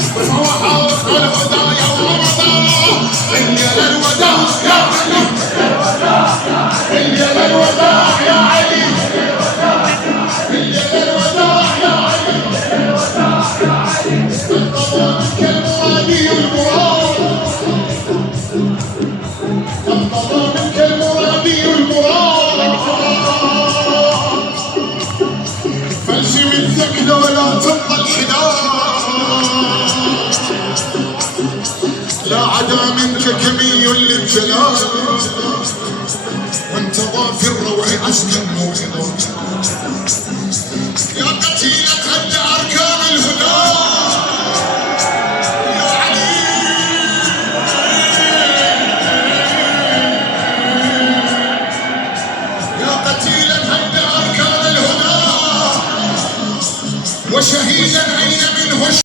صباحات الهدى يوم رمضان الليلة الوداع يا علي الليلة الوداع يا علي الليلة الوداع يا علي انتظرك المرادي المراد انتظرك المرادي المراد فالزم الثكل ولا تبقى الحداد لا عدا منك كمي للجلال وانت ضافي الروع عزما